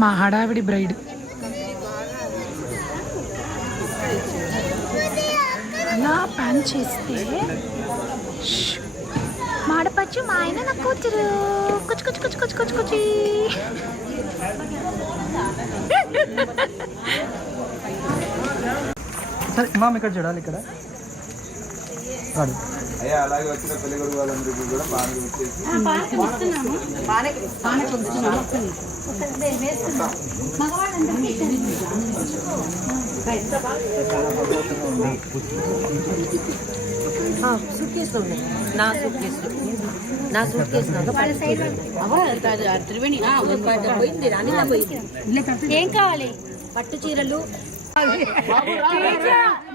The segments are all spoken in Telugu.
మా హడావిడి బ్రైడ్ అలా ప్యాన్ చేస్తే మాడపచ్చు మా ఆయన నాకు కూతురు కుచ్చు కుచ్చు కుచ్చు కుచ్చు కుచ్చు కుచ్చి సరే మామ ఇక్కడ చూడాలి ఇక్కడ అయ్యా అలాగే వచ్చిన పెళ్లి కొడుకు వాళ్ళందరికీ కూడా పానకం ఇచ్చేసి నా సూట్ కేసు ఏం కావాలి? పట్టు చీరలు.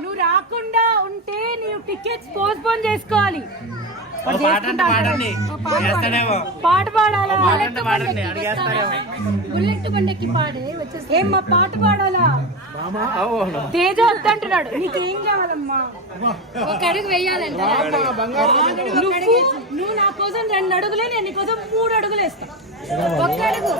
నువ్వు రాకుండా ఉంటే నీవు టికెట్స్ పోస్ట్పోన్ చేసుకోవాలి. పాట పాడాలా? బుల్లెట్ బండకి పాడే ఏం మా పాట పాడాలా? తేజ వద్దంటున్నాడు. నీకేం కావాలమ్మా? ఒక అడుగు వేయాలంట. నువ్వు నా కోసం 2 అడుగులే, నేను నీ కోసం 3 అడుగులు వేస్తా. ఒక్క అడుగు